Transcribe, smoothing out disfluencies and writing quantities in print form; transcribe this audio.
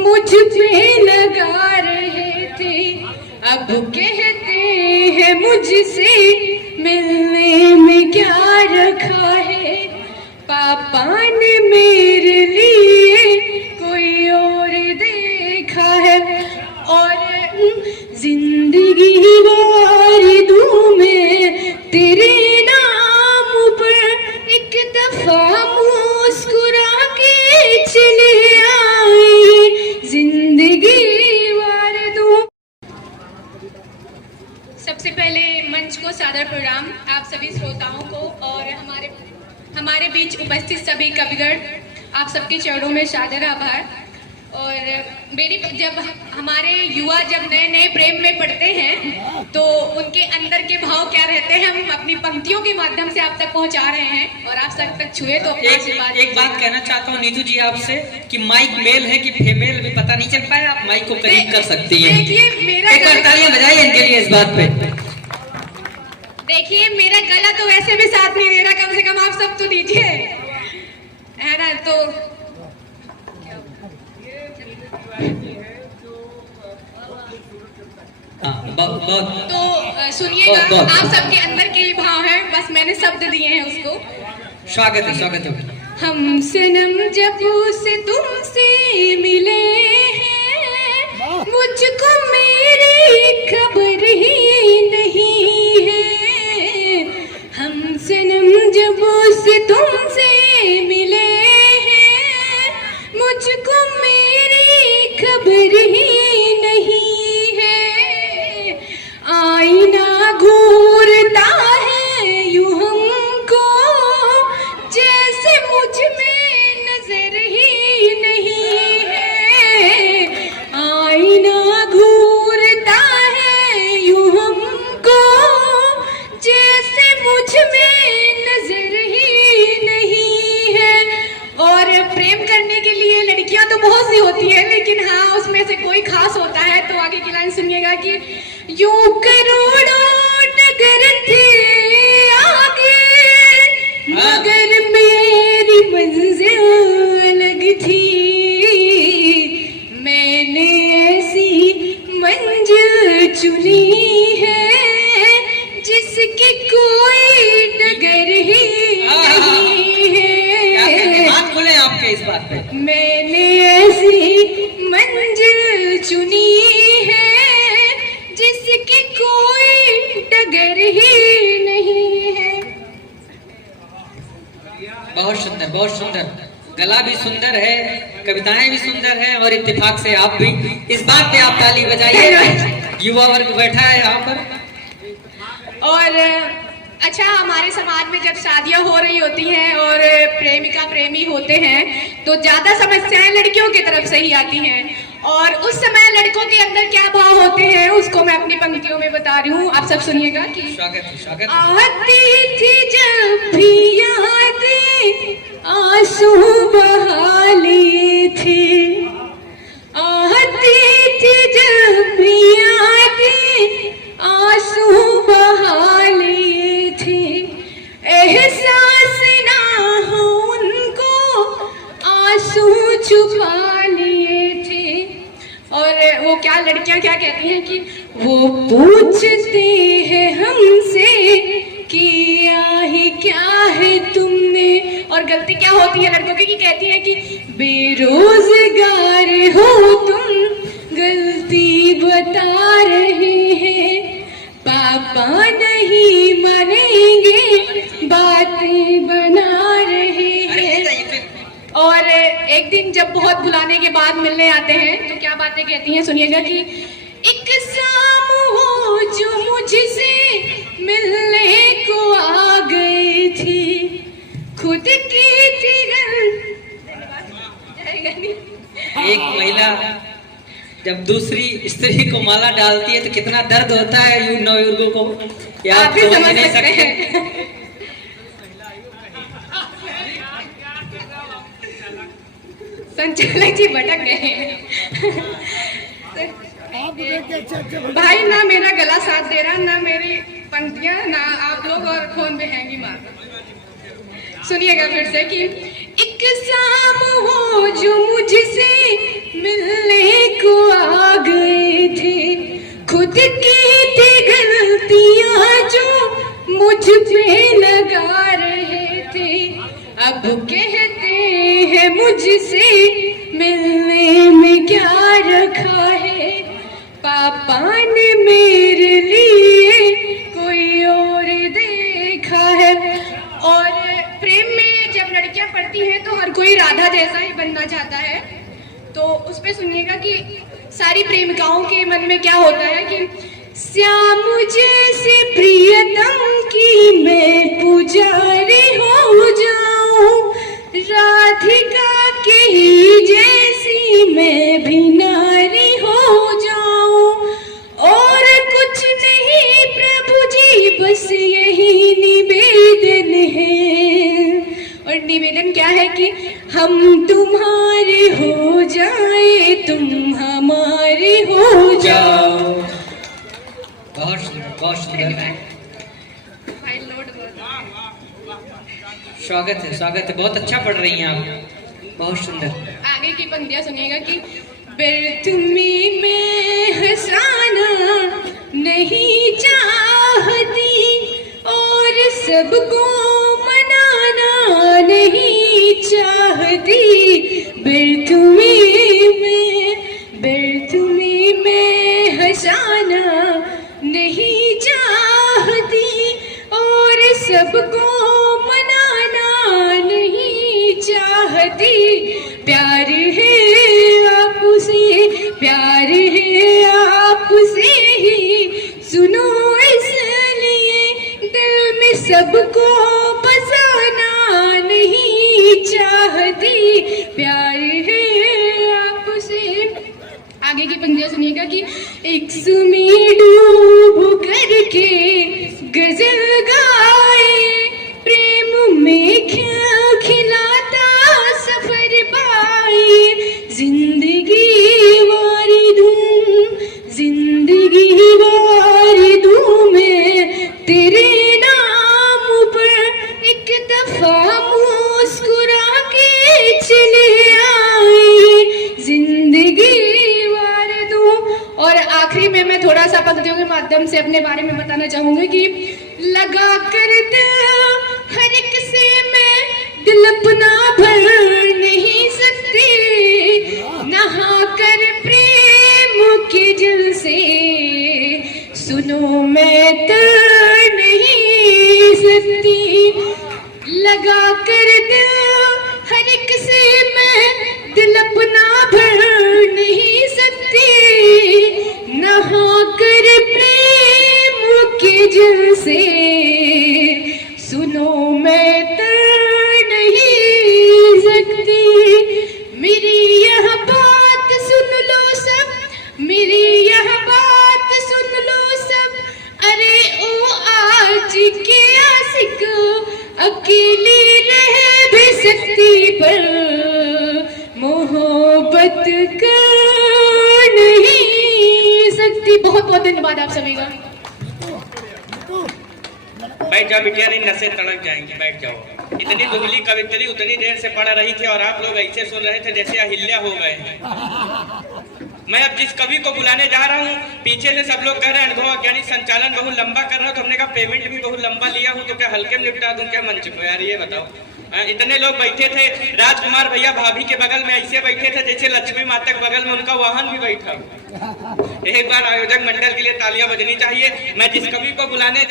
मुझ पे लगा रहे थे, अब कहते हैं मुझसे मिलने में क्या रखा है। पापा ने मेरे लिए कोई और देखा है, और जिंदगी वारी दूं मैं तेरे नाम पर एक दफा मुस्कुरा के चले आई, जिंदगी वारी दूं। सबसे पहले मंच को सादर प्रणाम आप सभी श्रोताओं को और हमारे बीच उपस्थित सभी कविगण, आप सबके चरणों में सादर आभार। और जब हमारे युवा जब नए नए प्रेम में पड़ते हैं तो उनके अंदर के भाव क्या रहते हैं, हम अपनी पंक्तियों के माध्यम से आप तक पहुंचा रहे हैं और आप सब तक छुए तो एक बात कहना चाहता हूँ नीतू जी आपसे कि माइक मेल है कि फीमेल भी पता नहीं चल पाया, आप माइक को करीब कर सकती हैं। देखिए मेरा एक बार तालियां बजाइए इनके लिए इस बात पे। देखिए मेरा गला तो वैसे भी साथ नहीं दे रहा, कम से कम आप सब तो दीजिए, है ना। तो तो सुनिएगा, आप सबके अंदर के भाव हैं, बस मैंने शब्द दिए हैं उसको। स्वागत है, स्वागत है। हम सनम जब से तुमसे मिले हैं, मुझको मेरी खबर ही नहीं है। हम सनम जब से तुमसे मिले हैं, मुझको मेरी खबर ही नहीं है। आईना घूरता है यूं हमको, जैसे मुझ में नजर ही नहीं है। आईना घूरता है यूं हमको, जैसे मुझ में नजर ही नहीं है। और प्रेम करने के लिए लड़कियां तो बहुत सी होती है, लेकिन हाँ उसमें से कोई खास होता है। तो आगे की लाइन सुनिएगा कि यूं करोड़ों नगर थे आगे, मगर मेरी मंजिल अलग थी। मैंने ऐसी मंजिल चुनी है जिसकी कोई डगर ही नहीं है। हाथ खोले आपके इस बात पे। मैंने ऐसी मंजिल चुनी है जिसकी कोई डगर ही नहीं है। बहुत सुंदर, बहुत सुंदर, गला भी सुंदर है, कविताएं भी सुंदर है, और इत्तेफाक से आप भी इस बात पे आप ताली बजाइए। युवा वर्ग बैठा है यहाँ पर। और अच्छा, हमारे समाज में जब शादियां हो रही होती हैं और प्रेमिका प्रेमी होते हैं तो ज्यादा समस्याएं लड़कियों की तरफ से ही आती हैं, और उस समय लड़कों के अंदर क्या भाव होते हैं उसको मैं अपनी पंक्तियों में बता रही हूँ, आप सब सुनिएगा कि स्वागत। आती थी जब भी यादें आंसू बहा लिए थे, आती थी जब भी यादें आंसू बहा लिए थे। एहसास ना हो उनको आंसू छुपा लिए थे। और वो क्या लड़कियां क्या कहती हैं कि वो पूछते हैं हमसे किया ही क्या है तुमने, और गलती क्या होती है लड़कों की कहती है कि बेरोजगार हो तुम, गलती बता रहे हैं। पापा नहीं मानेंगे, बातें बना रहे हैं। और एक दिन जब बहुत बुलाने के बाद मिलने आते हैं तो क्या बातें कहती हैं सुनिएगा कि एक शाम हो जो मुझसे मिलने को आ गई थी, खुद की थी एक महिला जब दूसरी स्त्री को माला डालती है तो कितना दर्द होता है यू नवयुवकों को, आप भी समझ सकते हैं। संचालक जी भटक गए हैं। भाई ना मेरा गला साथ दे रहा, ना मेरी पंक्तियां, ना आप लोग, और फोन पे हैंगी मार। सुनिएगा फिर से कि एक शाम हो जो मुझसे मिलने को आ गए थे, खुद की थी गलतियां जो मुझ पे लगा रहे थे। अब कहते हैं मुझसे मिलने में क्या रखा है, पापा ने मेरे लिए कोई और देखा है। और प्रेम में जब लड़कियां पढ़ती हैं तो हर कोई राधा जैसा ही बनना चाहता है। तो उस पे सुनिएगा कि सारी प्रेमिकाओं के मन में क्या होता है कि श्याम जैसे प्रियतम की मैं पुजारी हो जाऊं, राधिका के ही जैसी मैं भी नारी हो जाऊं। और कुछ नहीं प्रभु जी, बस यही निवेदन है। और निवेदन क्या है कि हम तुम्हारे हो जाए, तुम हमारे हो जाओ। बहुत सुंदर। स्वागत है, बहुत अच्छा पढ़ रही हैं आप, बहुत सुंदर। आगे की पंक्तियां सुनिएगा कि बिर तुम्हें मैं हंसाना नहीं चाहती और सबको मनाना नहीं चाहती। बिर तुम्हें मैं हंसाना नहीं चाहती और सबको मनाना नहीं चाहती। प्यार है आपसे, प्यार है आपसे ही, सुनो इसलिए दिल में सबको बसाना नहीं चाहती। प्यार है आपसे। आगे की पंक्तियां सुनिएगा कि इश्क में डूब करके गजल गाए, प्रेम में खिलाता सफर पाए। जिंदगी वारी दूं मैं तेरे नाम पर एक दफा मुस्कुरा के चले आए। जिंदगी वारी दूं। और आखिरी में मैं थोड़ा सा पंक्तियों के माध्यम से अपने बारे में बताना चाहूंगी कि लगा कर हर एक से मैं दिल अपना भर नहीं सकती, नहा कर प्रेम के जल से सुनो मैं तर नहीं सकती। लगा कर हर एक से मैं दिल अपना भर नहीं सकती, नहा कर प्रेम के जल से सुनो मैं तर नहीं सकती। मेरी यह बात सुन लो सब, मेरी यह बात सुन लो सब। अरे ओ आज के आशिक अकेली रह भी सकती, पर मोहब्बत कर नहीं सकती। बहुत बहुत धन्यवाद आप सभी का। बैठ जाओ बिटिया, नहीं नशे तड़क जाएंगे, बैठ जाओ। इतनी दुगली कवित्री उतनी देर से पढ़ रही थी और आप लोग ऐसे सुन रहे थे जैसे अहिल्या हो गए। मैं अब जिस कवि को बुलाने जा रहा हूँ, पीछे से सब लोग कह रहे हैं अनुभव यानी संचालन बहुत लंबा कर रहा हूँ, तो हमने कहा पेमेंट भी बहुत लंबा लिया हूँ, तो क्या हल्के में निपटा दूं क्या मंच को? यार ये बताओ। इतने लोग बैठे थे, राजकुमार भैया भाभी के बगल में ऐसे बैठे थे जैसे लक्ष्मी माता के बगल में उनका वाहन भी बैठा। एक बार आयोजक मंडल के लिए तालियां बजनी चाहिए। मैं जिस कवि को बुलाने